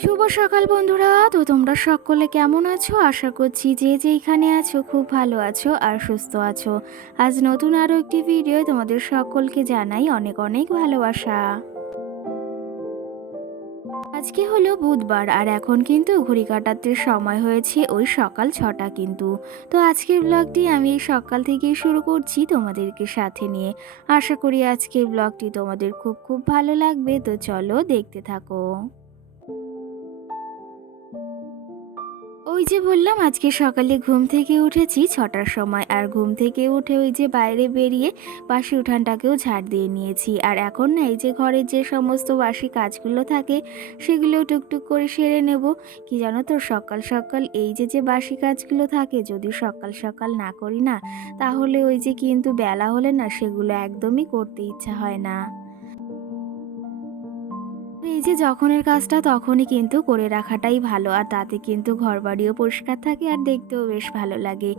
শুভ সকাল বন্ধুরা। তো তোমরা সকলে কেমন আছো? আশা করছি যে যেখানে আছো খুব ভালো আছো আর সুস্থ আছো। আজ নতুন আরও একটি ভিডিও তোমাদের সকলকে জানাই অনেক অনেক ভালোবাসা। আজকে হলো বুধবার আর এখন কিন্তু ঘড়ি কাটাতে সময় হয়েছে ওই সকাল 6টা কিন্তু। তো আজকের ব্লগটি আমি এই সকাল থেকেই শুরু করছি তোমাদেরকে সাথে নিয়ে। আশা করি আজকের ব্লগটি তোমাদের খুব খুব ভালো লাগবে। তো চলো দেখতে থাকো। ওই যে বললাম আজকে সকালে ঘুম থেকে উঠেছি 6টার সময়, আর ঘুম থেকে উঠে ওই যে বাইরে বেরিয়ে বাসি উঠানটাকেও ঝাড় দিয়ে নিয়েছি। আর এখন না এই যে ঘরের যে সমস্ত বাসি কাজগুলো থাকে সেগুলো টুকটুক করে সেরে নেব। কি জানো তো, সকাল সকাল এই যে যে বাসি কাজগুলো থাকে যদি সকাল সকাল না করি না, তাহলে ওই যে কিন্তু বেলা হলে না সেগুলো একদমই করতে ইচ্ছা হয় না। এই যে যখনের কাজটা তখনই কিন্তু করে রাখাটাই ভালো, আর তাতে কিন্তু ঘরবাড়িও পরিষ্কার থাকে আর দেখতেও বেশ ভালো লাগে।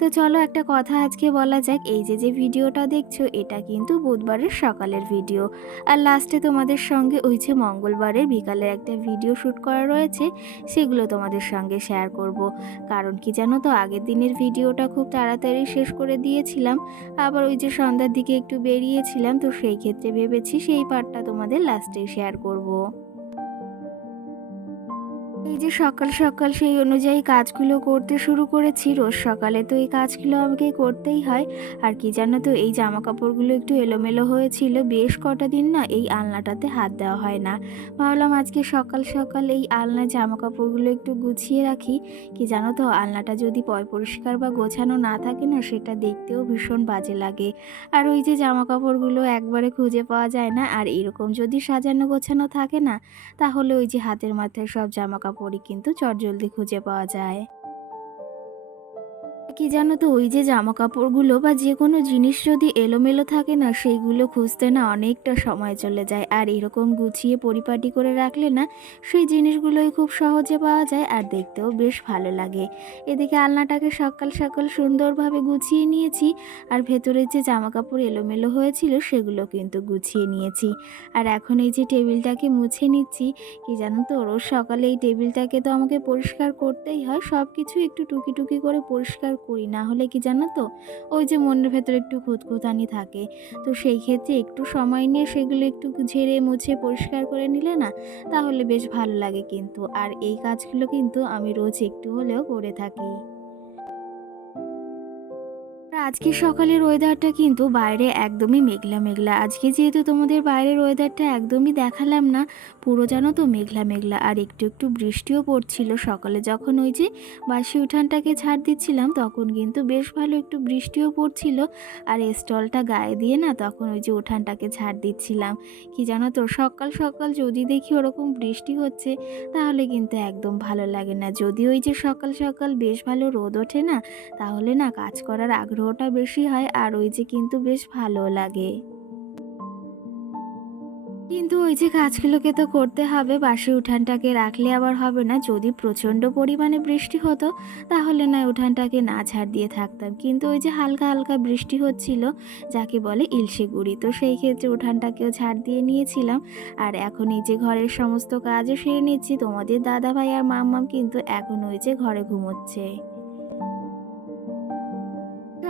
তো চলো একটা কথা আজকে বলা যাক, এই যে যে ভিডিওটা দেখছো এটা কিন্তু বুধবারের সকালের ভিডিও, আর লাস্টে তোমাদের সঙ্গে ওই যে মঙ্গলবারের বিকালের একটা ভিডিও শ্যুট করা রয়েছে, সেগুলো তোমাদের সঙ্গে শেয়ার করব। কারণ কি জানো তো, আগের দিনের ভিডিওটা খুব তাড়াতাড়ি শেষ করে দিয়েছিলাম, আবার ওই যে সন্ধ্যার দিকে একটু বেরিয়েছিলাম, তো সেই ক্ষেত্রে ভেবেছি সেই পার্টটা তোমাদের লাস্টে শেয়ার করব। এই যে সকাল সকাল সেই অনুযায়ী কাজগুলো করতে শুরু করেছি। রোজ সকালে তো এই কাজগুলো আমাকে করতেই হয়। আর কি জানো তো, এই জামা কাপড়গুলো একটু এলোমেলো হয়েছিল, বেশ কটা দিন না এই আলনাটাতে হাত দেওয়া হয় না। ভাবলাম আজকে সকাল সকাল এই আলনা জামা কাপড়গুলো একটু গুছিয়ে রাখি। কি জানো তো, আলনাটা যদি পরিষ্কার বা গোছানো না থাকে না, সেটা দেখতেও ভীষণ বাজে লাগে। আর ওই যে জামা কাপড়গুলো একবারে খুঁজে পাওয়া যায় না, আর এরকম যদি সাজানো গোছানো থাকে না, তাহলে ওই যে হাতের মাথায় সব জামা কাপড়ই কিন্তু চটজলদি খুঁজে পাওয়া যায়। কি জানো তো, ওই যে জামা কাপড়গুলো বা যে কোনো জিনিস যদি এলোমেলো থাকে না, সেইগুলো খুঁজতে না অনেকটা সময় চলে যায়। আর এরকম গুছিয়ে পরিপাটি করে রাখলে না সেই জিনিসগুলোই খুব সহজে পাওয়া যায় আর দেখতেও বেশ ভালো লাগে। এদিকে আলনাটাকে সকাল সকাল সুন্দরভাবে গুছিয়ে নিয়েছি, আর ভেতরে যে জামা কাপড় এলোমেলো হয়েছিল সেগুলো কিন্তু গুছিয়ে নিয়েছি। আর এখন এই যে টেবিলটাকে মুছে নিচ্ছি। কি জানো তো, রোজ সকালে এই টেবিলটাকে তো আমাকে পরিষ্কার করতেই হয়, সব কিছু একটু টুকি টুকি করে পরিষ্কার করি, না হলে কি জানো তো, ওই যে মনের ভেতরে একটু খুঁতখুঁতানি থাকে। তো সেই ক্ষেত্রে একটু সময় নিয়ে সেগুলো একটু ঝেড়ে মুছে পরিষ্কার করে নিলে না, তাহলে বেশ ভালো লাগে কিন্তু। আর এই কাজগুলো কিন্তু আমি রোজ একটু হলেও করে থাকি। আজকে সকালের ওয়েদারটা কিন্তু বাইরে একদমই মেঘলা মেঘলা। আজকে যেহেতু তোমাদের বাইরের ওয়েদারটা একদমই দেখালাম না, পুরো জানো তো মেঘলা মেঘলা, আর একটু একটু বৃষ্টিও পড়ছিল। সকালে যখন ওই যে বাসি উঠানটাকে ঝাড় দিচ্ছিলাম তখন কিন্তু বেশ ভালো একটু বৃষ্টিও পড়ছিল, আর স্টলটা গায়ে দিয়ে না তখন ওই যে উঠানটাকে ঝাড় দিচ্ছিলাম। কি জানো তো, সকাল সকাল যদি দেখি ওরকম বৃষ্টি হচ্ছে, তাহলে কিন্তু একদম ভালো লাগে না। যদি ওই যে সকাল সকাল বেশ ভালো রোদ ওঠে না, তাহলে না কাজ করার আগ্রহটা বেশি হয়, আর ওই যে কিন্তু বেশ ভালো লাগে। কিন্তু ওই যে কাজগুলোকে তো করতে হবে, বাসি উঠানটাকে রাখলে আবার হবে না। যদি প্রচণ্ড পরিমাণে বৃষ্টি হতো তাহলে না উঠানটাকে না ঝাড় দিয়ে থাকতাম, কিন্তু ওই যে হালকা হালকা বৃষ্টি হচ্ছিল, যাকে বলে ইলশে গুঁড়ি, তো সেই ক্ষেত্রে উঠানটাকেও ঝাড় দিয়ে নিয়েছিলাম। আর এখন এই যে ঘরের সমস্ত কাজও সেরে নিচ্ছি। তোমাদের দাদা ভাই আর মাম্মাম কিন্তু এখন ওই যে ঘরে ঘুমোচ্ছে।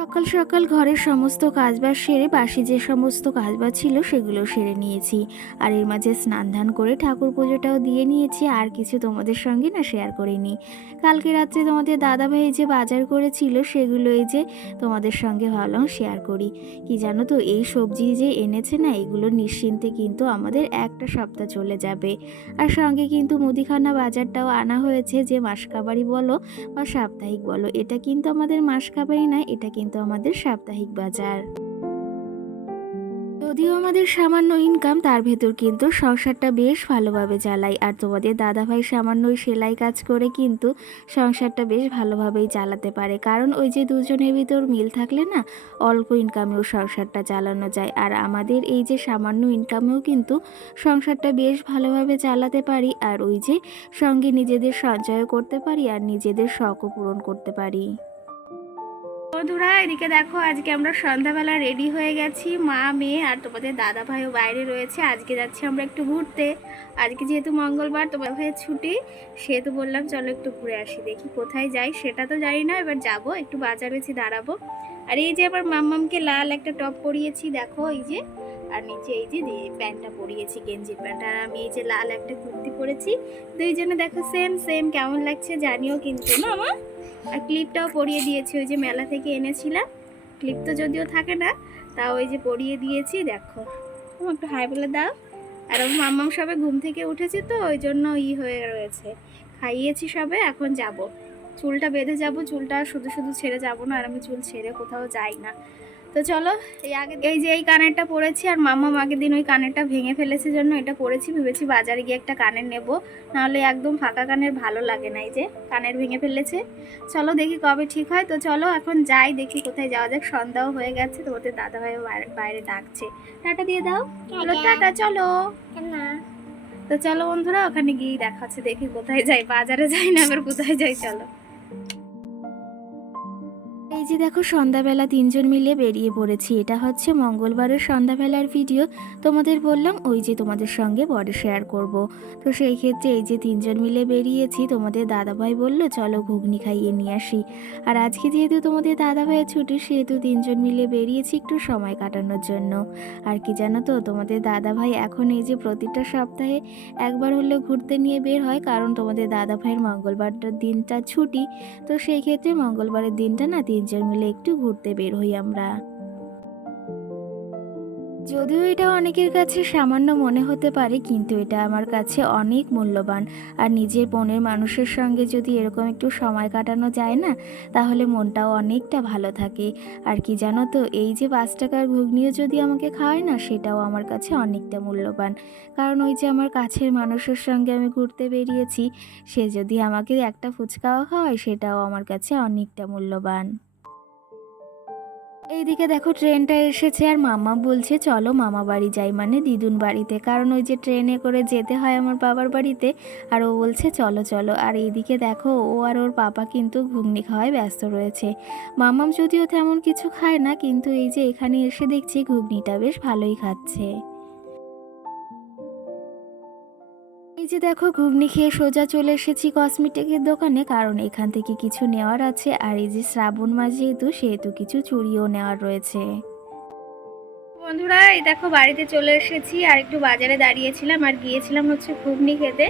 সকাল সকাল ঘরের সমস্ত কাজবাজ সেরে বাসি যে সমস্ত কাজবাজ ছিল সেগুলো সেরে নিয়েছি, আর এর মাঝে স্নান ধান করে ঠাকুর পুজোটাও দিয়ে নিয়েছি। আর কিছু তোমাদের সঙ্গে না শেয়ার করিনি। কালকে রাত্রে তোমাদের দাদাভাই যে বাজার করেছিল সেগুলো এই যে তোমাদের সঙ্গে ভাবলাম শেয়ার করি। কি জানো তো, এই সবজি যে এনেছে না, এগুলো নিশ্চিন্তে কিন্তু আমাদের একটা সপ্তাহ চলে যাবে। আর সঙ্গে কিন্তু মুদিখানা বাজারটাও আনা হয়েছে, যে মাসকাবারি বলো বা সাপ্তাহিক বলো, এটা কিন্তু আমাদের মাসকাবারি নয়, এটা কিন্তু আমাদের সাপ্তাহিক বাজার। যদিও আমাদের সামান্য ইনকাম, তার ভেতর কিন্তু সংসারটা বেশ ভালোভাবে চালাই। আর তোমাদের দাদাভাই সামান্য সেলাই কাজ করে কিন্তু সংসারটা বেশ ভালোভাবেই চালাতে পারে, কারণ ওই যে দুজনের ভিতর মিল থাকলে না অল্প ইনকামেও সংসারটা চালানো যায়। আর আমাদের এই যে সামান্য ইনকামেও কিন্তু সংসারটা বেশ ভালোভাবে চালাতে পারি, আর ওই যে সঙ্গে নিজেদের সঞ্চয় করতে পারি আর নিজেদের শখও পূরণ করতে পারি। বন্ধুরা, এদিকে দেখো আজকে আমরা সন্ধ্যাবেলা রেডি হয়ে গেছি, মা মেয়ে আর তোমাদের দাদা ভাইও বাইরে রয়েছে। আজকে যাচ্ছি আমরা একটু ঘুরতে। আজকে যেহেতু মঙ্গলবার, তোমার ভাইয়ের ছুটি, সেহেতু বললাম চলো একটু ঘুরে আসি। দেখি কোথায় যাই সেটা তো জানি না, এবার যাব একটু বাজারে দাঁড়াবো। আর এই যে আবার মাম্মামকে লাল একটা টপ পরিয়েছি, দেখো এই যে, আর নিচে এই যে প্যান্টটা পরিয়েছি, গেঞ্জির প্যান্ট। আর আমি এই যে লাল একটা কুর্তি পরেছি। দুইজনে দেখো সেম সেম, কেমন লাগছে জানিও কিন্তু না মা। আর ক্লিপটাও পরিয়ে দিয়েছি, ওই যে মেলা থেকে এনেছিলাম। ক্লিপ তো যদিও থাকে না, তাও ওই যে পরিয়ে দিয়েছি। দেখো একটু হাই বলে দাও। আর আমার মাম্মাম সবে ঘুম থেকে উঠেছে, তো ওই জন্য হয়ে রয়েছে। খাইয়েছি সবে, এখন যাব চুলটা বেঁধে যাব। চুলটা শুধু শুধু ছেড়ে যাব না, আর আমি চুল ছেড়ে কোথাও যাই না। তো চলো, এই যে এই কানেরটা পরেছি, আর মাম্মাম আগের দিন ওই কানেরটা ভেঙে ফেলেছে জন্য এটা পরেছি। ভেবেছি বাজারে গিয়ে একটা কানের নেব, নাহলে একদম ফাঁকা কানের ভালো লাগে না। এই যে কানের ভেঙে ফেলেছে। চলো দেখি কবে ঠিক হয়। তো চলো এখন যাই, দেখি কোথায় যাওয়া যাক। সন্ধ্যাও হয়ে গেছে, তো ওদের দাদাভাইও বাইরে ডাকছে। টাটা দিয়ে দাও। চলো টাটা, চলো। তো চলো বন্ধুরা, ওখানে গিয়ে দেখাচ্ছে, দেখি কোথায় যাই। বাজারে যাই না, আবার কোথায় যাই, চলো। এই যে দেখো সন্ধ্যাবেলা তিনজন মিলে বেরিয়ে পড়েছি। এটা হচ্ছে মঙ্গলবারের সন্ধ্যাবেলার ভিডিও। তোমাদের বললাম ওই যে তোমাদের সঙ্গে পরে শেয়ার করব। তো সেই ক্ষেত্রে এই যে তিনজন মিলে বেরিয়েছি। তোমাদের দাদাভাই বলল চলো ঘুগনি খাইয়ে নিয়ে আসি। আর আজকে যেহেতু তোমাদের দাদাভাইয়ের ছুটি, সেহেতু তিনজন মিলে বেরিয়েছি একটু সময় কাটানোর জন্য। আর কি জানো তো, তোমাদের দাদাভাই এখন এই যে প্রতিটা সপ্তাহে একবার হলেও ঘুরতে নিয়ে বের হয়, কারণ তোমাদের দাদাভাইয়ের মঙ্গলবারটার দিনটা ছুটি। তো সেই ক্ষেত্রে মঙ্গলবারের দিনটা না তিনজন মিলে একটু ঘুরতে বের হই আমরা। যদিও এটা অনেকের কাছে সামান্য মনে হতে পারে, কিন্তু এটা আমার কাছে অনেক মূল্যবান। আর নিজের মনের মানুষের সঙ্গে যদি এরকম একটু সময় কাটানো যায় না, তাহলে মনটাও অনেকটা ভালো থাকে। আর কি জানো তো, এই যে 5 টাকার ঘুগনিও যদি আমাকে খাওয়ায় না, সেটাও আমার কাছে অনেকটা মূল্যবান। কারণ ওই যে আমার কাছের মানুষের সঙ্গে আমি ঘুরতে বেরিয়েছি, সে যদি আমাকে একটা ফুচকাও খাওয়ায়, সেটাও আমার কাছে অনেকটা মূল্যবান। এইদিকে দেখো ট্রেনটা এসেছে, আর মামা বলছে চলো মামা বাড়ি যাই, মানে দিদুন বাড়িতে। কারণ ওই যে ট্রেনে করে যেতে হয় আমার বাবার বাড়িতে। আর ও বলছে চলো চলো। আর এইদিকে দেখো ও আর ওর পাপা কিন্তু ঘুগনি খাওয়ায় ব্যস্ত রয়েছে। মামাম যদিও তেমন কিছু খায় না, কিন্তু এই যে এখানে এসে দেখছি ঘুগনিটা বেশ ভালোই খাচ্ছে। এই যে দেখো ঘুগনি খেয়ে সোজা চলে এসেছি কসমেটিকের দোকানে, কারণ এখান থেকে কিছু নেওয়ার আছে। আর এই যে শ্রাবণ মাস যেহেতু, সেহেতু কিছু চুড়িও নেওয়ার রয়েছে। বন্ধুরা, এই দেখো বাড়িতে চলে এসেছি। আর একটু বাজারে দাঁড়িয়েছিলাম, আর গিয়েছিলাম হচ্ছে ঘুগনি খেতে।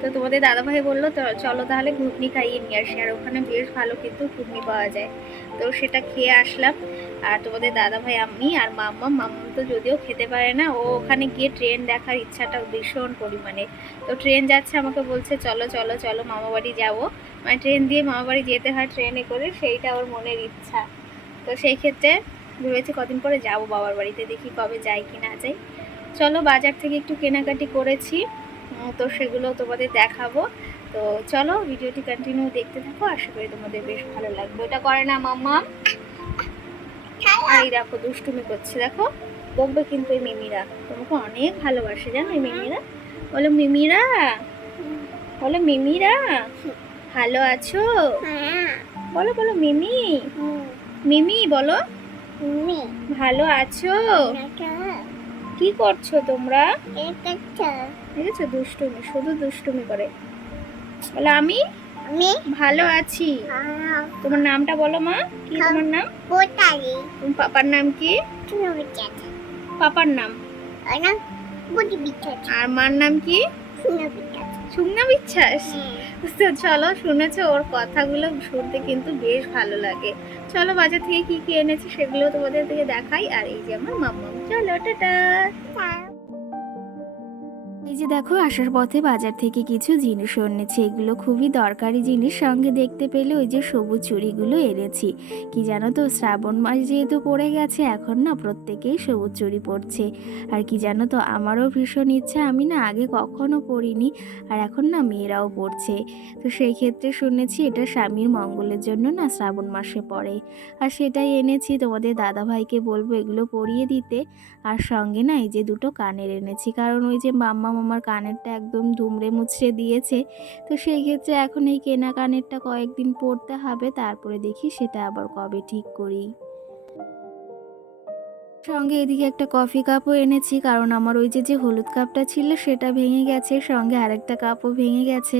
তো তোমাদের দাদাভাই বললো তো চলো তাহলে ঘুগনি খাইয়ে নিয়ে আসি। আর ওখানে বেশ ভালো কিন্তু ঘুগনি পাওয়া যায়, তো সেটা খেয়ে আসলাম। আর তোমাদের দাদাভাই, আমি আর মাম্মা তো যদিও খেতে পারে না, ও ওখানে গিয়ে ট্রেন দেখার ইচ্ছাটা ভীষণ পরিমাণে। তো ট্রেন যাচ্ছে, আমাকে বলছে চলো চলো চলো মামা বাড়ি যাবো। মানে ট্রেন দিয়ে মামা বাড়ি যেতে হয় ট্রেনে করে, সেইটা ওর মনের ইচ্ছা। তো সেই ক্ষেত্রে ভেবেছি কদিন পরে যাব বাবার বাড়িতে, দেখি কবে যাই কি না যাই। চলো বাজার থেকে একটু কেনাকাটি করেছি, তো সেগুলো তোমাদের দেখাবো। তো চলো ভিডিওটি কন্টিনিউ দেখতে থাকো, আশা করি তোমাদের বেশ ভালো লাগবে। ওটা করে না মাম্মা, এই দেখো দুষ্টুমি করছে, দেখো বকবে কিন্তু। এই মিমিরা তোমাকে অনেক ভালোবাসে জানো, এই মিমিরা। বলো মিমিরা, বলো মিমিরা ভালো আছো, বলো বলো মিমি, মিমি বলো ভালো আছো। কি করছো তোমরা? দেখেছো দুষ্টুমি, শুধু দুষ্টুমি করে। বলো আমি ভালো আছি। তোমার নামটা বলো মা, কি তোমার নাম? তোমার পাপার নাম কি? পাপার নাম আর মার নাম কি? সুগনা বিশ্বাস। তো চলো, শুনেছো ওর কথাগুলো শুনতে কিন্তু বেশ ভালো লাগে। চলো বাজার থেকে কি কি এনেছি সেগুলো তোমাদের থেকে দেখাই। আর এই যে আমার মাম্মা, চলো টাটা। এই যে দেখো আসার পথে বাজার থেকে কিছু জিনিস এনেছি, এগুলো খুবই দরকারি জিনিস। সঙ্গে দেখতে পেলে ওই যে সবুজ চুড়িগুলো এনেছি। কি জানো তো, শ্রাবণ মাস যেহেতু পড়ে গেছে, এখন না প্রত্যেকেই সবুজ চুড়ি পরছে। আর কি জানো তো, আমারও ভীষণ ইচ্ছা, আমি না আগে কখনো পরিনি, আর এখন না মেয়েরাও পরছে। তো সেই ক্ষেত্রে শুনেছি এটা স্বামীর মঙ্গলের জন্য না শ্রাবণ মাসে পড়ে। আর সেটাই এনেছি, তোমাদের দাদাভাইকে বলবো এগুলো পরিয়ে দিতে। আর সঙ্গে না এই যে দুটো কানের এনেছি, কারণ ওই যে মাম্মা আমার কানেরটা একদম দুমড়ে মুচড়ে দিয়েছে। তো সেই ক্ষেত্রে এখন এই কেনা কানেরটা কয়েকদিন পরতে হবে, তারপরে দেখি সেটা আবার কবে ঠিক করি। সঙ্গে এদিকে একটা কফি কাপও এনেছি, কারণ আমার ওই যে হলুদ কাপটা ছিল সেটা ভেঙে গেছে, সঙ্গে আরেকটা কাপও ভেঙে গেছে।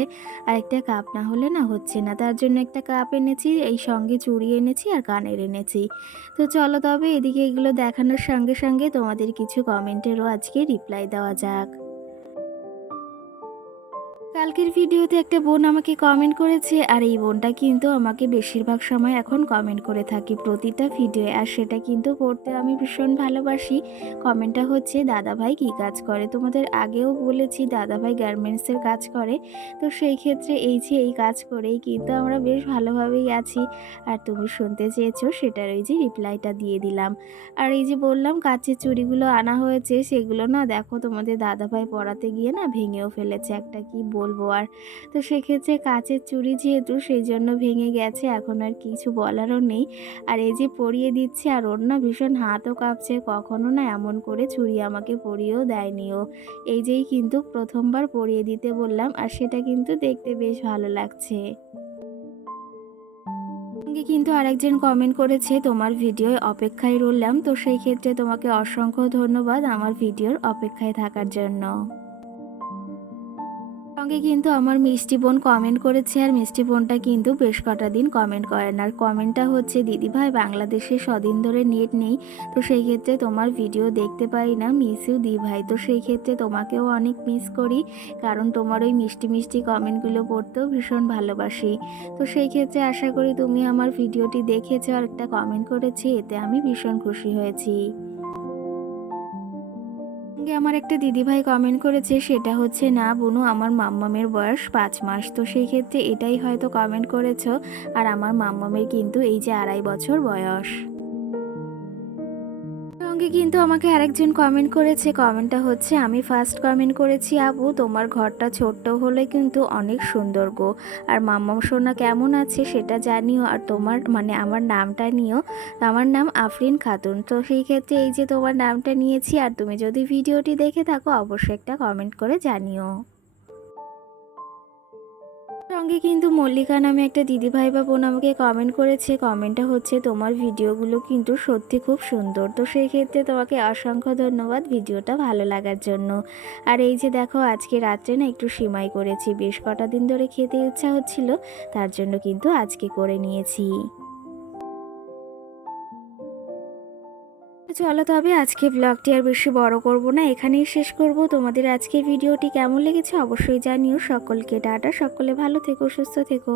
আরেকটা কাপ না হলে না হচ্ছে না, তার জন্য একটা কাপ এনেছি, এই সঙ্গে চুড়ি এনেছি আর কানের এনেছি। তো চলো তবে এদিকে এগুলো দেখানোর সঙ্গে সঙ্গে তোমাদের কিছু কমেন্টেরও আজকে রিপ্লাই দেওয়া যাক। কালকের ভিডিওতে একটা বোন আমাকে কমেন্ট করেছে, আর এই বোনটা কিন্তু আমাকে বেশিরভাগ সময় এখন কমেন্ট করে থাকে প্রতিটা ভিডিওয়ে, আর সেটা কিন্তু পড়তে আমি ভীষণ ভালোবাসি। কমেন্টটা হচ্ছে, দাদাভাই কী কাজ করে? তোমাদের আগেও বলেছি দাদাভাই গার্মেন্টসের কাজ করে। তো সেই ক্ষেত্রে এই যে এই কাজ করেই কিন্তু আমরা বেশ ভালোভাবেই আছি। আর তুমি শুনতে চেয়েছো, সেটার ওই যে রিপ্লাইটা দিয়ে দিলাম। আর এই যে বললাম কাচের চুড়িগুলো আনা হয়েছে, সেগুলো না দেখো তোমাদের দাদাভাই পরাতে গিয়ে না ভেঙেও ফেলেছে, একটা কি বলবো আর। তো সেক্ষেত্রে কাচের চুড়ি যেহেতু, সেই জন্য ভেঙে গেছে, এখন আর কিছু বলারও নেই। আর এই যে পরিয়ে দিচ্ছে, আর ওর না ভীষণ হাতও কাঁপছে, কখনো না এমন করে চুড়ি আমাকে পরিয়েও দেয়নি ও। এই যেই কিন্তু প্রথমবার পরিয়ে দিতে বললাম, আর সেটা কিন্তু দেখতে বেশ ভালো লাগছে। সঙ্গে কিন্তু আরেকজন কমেন্ট করেছে, তোমার ভিডিওর অপেক্ষায় রইলাম। তো সেই ক্ষেত্রে তোমাকে অসংখ্য ধন্যবাদ আমার ভিডিওর অপেক্ষায় থাকার জন্য। সঙ্গে কিন্তু আমার মিষ্টি বোন কমেন্ট করেছে, আর মিষ্টি বোনটা কিন্তু বেশ কটা দিন কমেন্ট করে না। আর কমেন্টটা হচ্ছে, দিদিভাই বাংলাদেশে সদিন ধরে নেট নেই, তো সেই ক্ষেত্রে তোমার ভিডিও দেখতে পাই না, মিস ইউ দি ভাই। তো সেই ক্ষেত্রে তোমাকেও অনেক মিস করি, কারণ তোমার ওই মিষ্টি মিষ্টি কমেন্টগুলো পড়তেও ভীষণ ভালোবাসি। তো সেই ক্ষেত্রে আশা করি তুমি আমার ভিডিওটি দেখেছো আর একটা কমেন্ট করেছি, এতে আমি ভীষণ খুশি হয়েছি। সঙ্গে আমার একটা দিদিভাই কমেন্ট করেছে, সেটা হচ্ছে, না বুনু, আমার মাম্মামের বয়স 5 মাস। তো সেই ক্ষেত্রে এটাই হয়তো কমেন্ট করেছো। আর আমার মাম্মামের কিন্তু এই যে 2.5 বছর বয়স। সঙ্গে কিন্তু আমাকে আরেকজন কমেন্ট করেছে, কমেন্টটা হচ্ছে, আমি ফার্স্ট কমেন্ট করেছি, আপু তোমার ঘরটা ছোট্ট হলে কিন্তু অনেক সুন্দর গো। আর মাম্মাম সোনা কেমন আছে সেটা জানিও, আর তোমার মানে আমার নামটা নিও। তো আমার নাম আফরিন খাতুন। তো সেই ক্ষেত্রে এই যে তোমার নামটা নিয়েছি, আর তুমি যদি ভিডিওটি দেখে থাকো অবশ্যই একটা কমেন্ট করে জানিও। সঙ্গে কিন্তু মল্লিকা নামে একটা দিদিভাই বা বোন আমাকে কমেন্ট করেছে, কমেন্টটা হচ্ছে, তোমার ভিডিওগুলো কিন্তু সত্যি খুব সুন্দর। তো সেই ক্ষেত্রে তোমাকে অসংখ্য ধন্যবাদ ভিডিওটা ভালো লাগার জন্য। আর এই যে দেখো, আজকে রাত্রে না একটু সিমাই করেছি, বেশ কটা দিন ধরে খেতে ইচ্ছা হচ্ছিল, তার জন্য কিন্তু আজকে করে নিয়েছি। তো চলো তবে আজকে ব্লগটি আর বেশি বড় করব না, এখানেই শেষ করব। তোমাদের আজকের ভিডিওটি কেমন লেগেছে অবশ্যই জানিও। সকলকে টাটা, সকলে ভালো থেকো, সুস্থ থেকো।